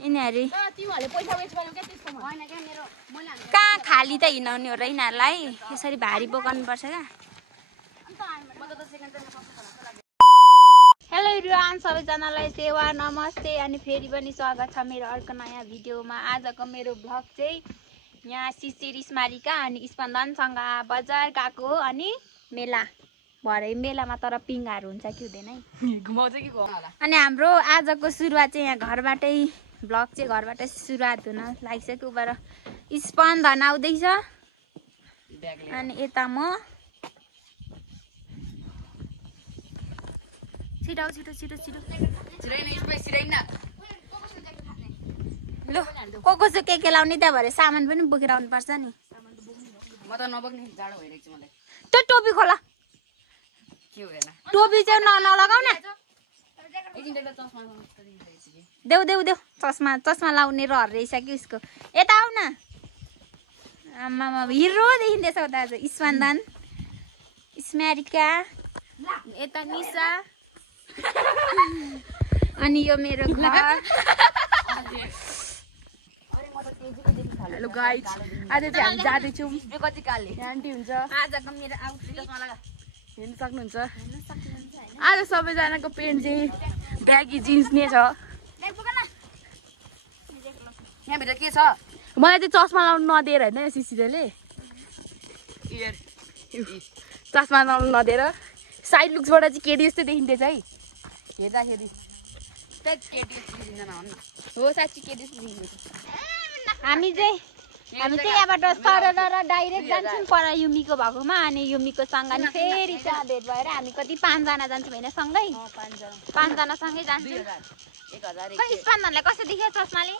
यिनीहरू कहाँ खाली त हिँडाउने हो र यिनीहरूलाई यसरी भारी बोकाउनुपर्छ क्या। हेलो एभ्रिवान, सबैजनालाई सेवा नमस्ते अनि फेरि पनि स्वागत छ मेरो अर्को नयाँ भिडियोमा। आजको मेरो भ्लग चाहिँ यहाँ शिशिर स्मारिका अनि स्पन्दनसँग बजार गएको अनि मेला भरे मेलामा तर पिङहरू हुन्छ कि हुँदैन है घुमाउँछ कि होला। अनि हाम्रो आजको सुरुवात चाहिँ यहाँ घरबाटै भ्लग चाहिँ घरबाटै सुरुवात हुन लागिसक्यो। उबाट स्पन्दन आउँदैछ अनि यता म छिटो छिटो छिटो छिटो ल को चाहिँ के लाउने त्यहाँ भरे सामान पनि बोकेर आउनुपर्छ नि। म त नबोक्ने जाडो भइरहेको छ मलाई। त्यो टोपी खोला के हो हेर्न टोपी चाहिँ नलगाउ न। देऊ देऊ देऊ चस्मा लाउने रहर रहेछ कि उसको। यता आऊ न। आमामा हिरो देखिँदैछ उता आज स्पन्दन स्मारिका यता निशा अनि यो मेरो घर। हेलो गाइज, आज चाहिँ हामी जाँदैछौँ कति काले आन्टी हुन्छ आजको मेरो आउटफिट हेर्न सक्नुहुन्छ। आज सबैजनाको पेन्ट चाहिँ ब्यागी जिन्स नै छ। यहाँभित्र के छ? मलाई चाहिँ चस्मा लाउनु नदिएर होइन सिसिले चस्मा लाउनु नदिएर साइड लुक्सबाट चाहिँ केटी जस्तै देखिँदैछ है हेर्दाखेरि। हो साँच्ची केटी जस्तो देखिँदैछ। हामी चाहिँ यहाँबाट सरर डाइरेक्ट जान्छौँ पर युमीको भएकोमा अनि युमीकोसँग अनि फेरि त्यहाँ भेट भएर हामी कति 5 जना जान्छौँ होइन सँगै 5 जना सँगै जान्छौँ। खै स्पन्दनलाई कस्तो देख्यो चस्माले?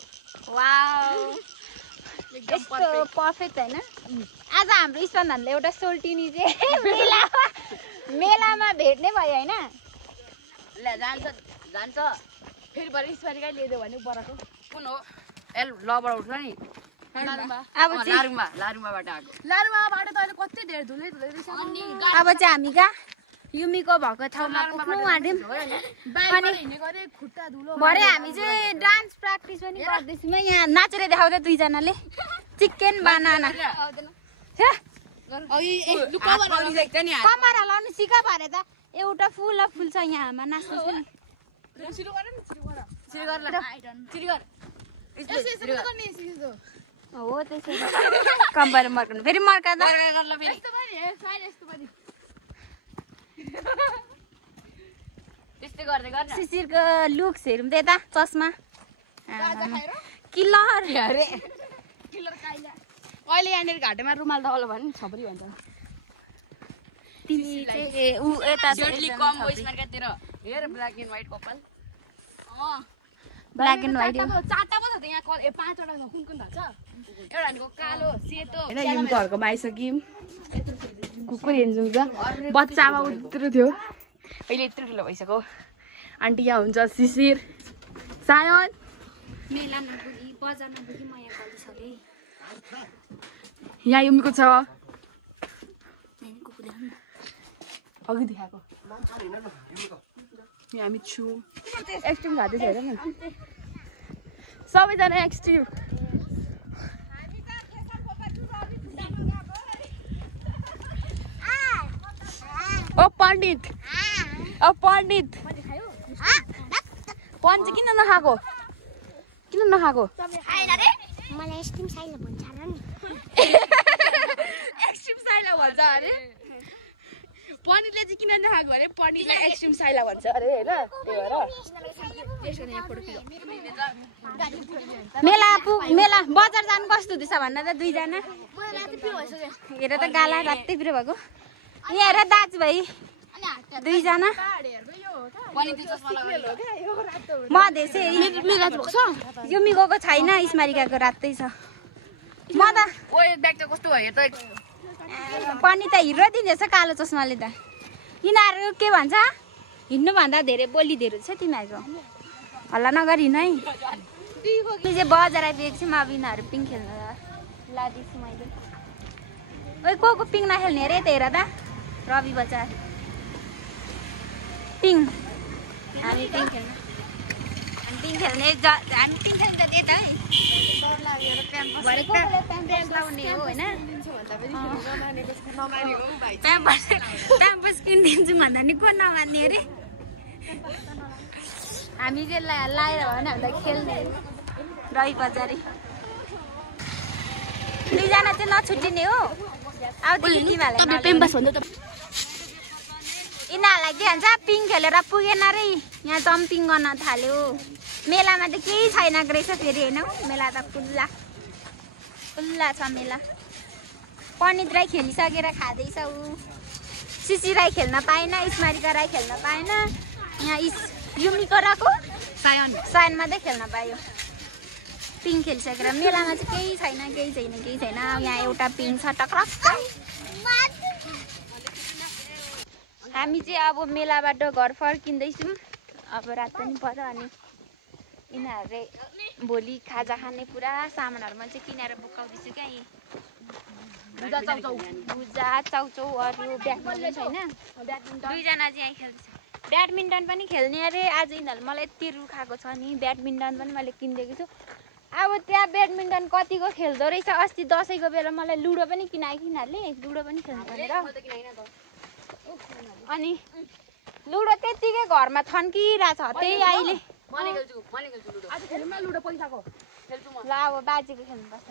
वाउ यस्तो पर्फेक्ट होइन। आज हाम्रो स्पन्दनले एउटा सोल्टिनी चाहिँ मेलामा भेट्ने भयो होइन। जान्छ फेरि भरे स्पारिकै ल्याइदियो भने बराको कुन हो एल लबाट उठ्छ नि अब लारुङबाट आएको। लारुङबाट त अहिले कति धेरै धुलै रहेछ। अब चाहिँ हामी कहाँ युमीको भएको ठाउँमा पुग्नु आँट्यौँ। भरे हामी चाहिँ डान्स प्र्याक्टिस पनि गर्दैछौँ यहाँ नाचेर देखाउँछ दुईजनाले चिकन बनाना। कमरा लाउनु सिका भरे त एउटा फुल छ यहाँमा नाच्नु पनि। हो त्यसै कम्बर मर्काउनु फेरि मर्काउँदा शिशिरको लुक्स हेरौँ त यता चस्मा किलर अरे अहिले यहाँनिर घाटोमा रुमाल दगालो भने छपरी भन्छ। तिमी चाहिँ उ यता कम स्मारिकातिर हेर ब्ल्याक एन्ड व्हाइट कपाल ब्ल्याक एन्ड व्हाइट चारवटा पो छ त यहाँ 5वटा छ। कुन थाहा छ? एउटा हामीको कालो सेतो हैन युमको घरकोमा आइसक्यौँ। कुकुर हेर्नु छ बच्चामा उत्रु थियो अहिले यत्रो ठुलो भइसक्यो। आन्टी यहाँ हुन्छ शिशिर सायन मेला नपुगी बजार नपुगी म यहाँ गलिसकेँ। यहाँ युमीको छ अघि देखाएको यहाँ हामी छौँ। एक्सट्रिम खाँदैछ हेर न सबैजना एक्सट्रिम। ओ पण्डित पण्डित पन चाहिँ किन नखाएको मलाई एक्सट्रिम साइला भन्छ र नि। एक्सट्रिम साइला भन्छ अरे पण्डितले चाहिँ किन नखाएको अरे पण्डितलाई एक्सट्रिम साइला भन्छ अरे होइन। मेला बजार जानु कस्तो हुँदैछ भन्न त दुईजना हेर त गाला रातै पिरो भएको। यहाँ हेर दाजुभाइ दुईजना म देशै युमी गएको छैन स्मारिकाको रातै छ। म त कस्तो भयो त पनि त हिरो दिँदैछ कालो चस्माले त। यिनीहरू के भन्छ हिँड्नुभन्दा धेरै बोलिदिएर छ तिमीहरूको हल्ला नगर हिँड है। चाहिँ बजार आइपुगेको छु म अब यिनीहरू पिङ खेल्नु लाँदैछु मैले। ओइ को पिङ नखेल्ने अरे त हेर त रवि बजार पिङ हामी पिङ खेल्ने हामी पिङ खेल्ने त्यही त है भरे कोले प्याम्पर्स लाउने हो हैन प्याम्पर्स किनिदिन्छु भन्दा नि को नमान्ने अरे हामी चाहिँ लाएर भयो भने हामीलाई खेल्ने रही बजारी दुईजना चाहिँ नछुट्टिने हो यिनीहरूलाई के भन्छ पिङ खेलेर पुगेन रे यहाँ जम्पिङ गर्न थाल्यो मेलामा त केही छैन रहेछ फेरि होइन मेला त खुल्ला खुल्ला छ मेला पण्डित राई खेलिसकेर खाँदैछ ऊ सिसी राई खेल्न पाएन स्मारिका राई खेल्न पाएन यहाँ युमिको राको सायन मात्रै खेल्न पायो पिङ खेलिसकेर मेलामा चाहिँ केही छैन यहाँ एउटा पिङ छ टक्रक्क हामी चाहिँ अब मेलाबाट घर फर्किँदैछौँ अब रात पनि पर्यो अनि यिनीहरूले भोलि खाजा खाने पुरा सामानहरू मैले चाहिँ किनेर बोकाउँदैछु क्या भुजा चाउचाउ अरू ब्याडमिन्टन छैन दुईजना चाहिँ यहाँ खेल्दैछ ब्याडमिन्टन पनि खेल्ने अरे आज यिनीहरूले मलाई यति रुखाएको छ नि ब्याडमिन्टन पनि मैले किनिदिएको छु अब त्यहाँ ब्याडमिन्टन कतिको खेल्दो रहेछ अस्ति दसैँको बेला मलाई लुडो पनि किनायो कि यिनीहरूले लुडो पनि खेल्नु भनेर अनि लुडो त्यतिकै घरमा थन्किरहेछ त्यही अहिले ल अब बाजेको खेल्नुपर्छ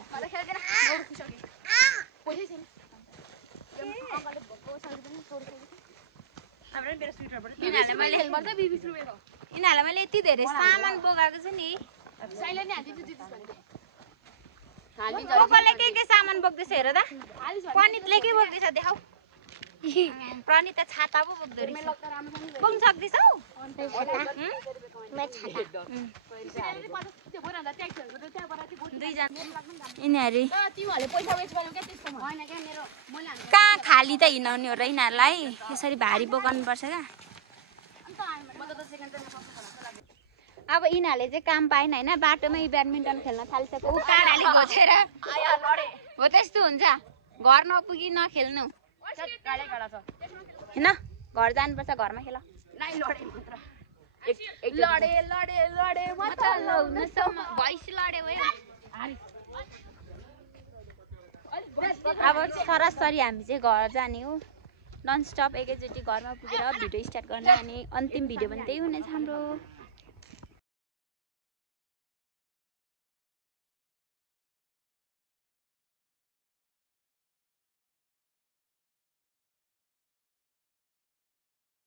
यिनीहरूलाई मैले यति धेरै सामान बोकाएको छु नि कसले के सामान बोक्दैछ हेर त पण्डितले के बोक्दैछ देखाऊ प्रणित छाता पो बोक्दो रहेछ बोक्न सक्दैछौ यिनीहरू कहाँ खाली त हिँडाउने हो र यिनीहरूलाई यसरी भारी बोकाउनुपर्छ क्या अब यिनीहरूले चाहिँ काम पाएन होइन बाटोमै ब्याडमिन्टन खेल्न थालिसक्यो ऊ काँडाले घोचेर हो त्यस्तो हुन्छ घर नपुगी नखेल्नु होइन घर जानुपर्छ घरमा खेल अब सरासरी हामी चाहिँ घर जाने हो ननस्टप एकैचोटि घरमा पुगेर भिडियो स्टार्ट गर्ने अनि अन्तिम भिडियो पनि त्यही हुनेछ हाम्रो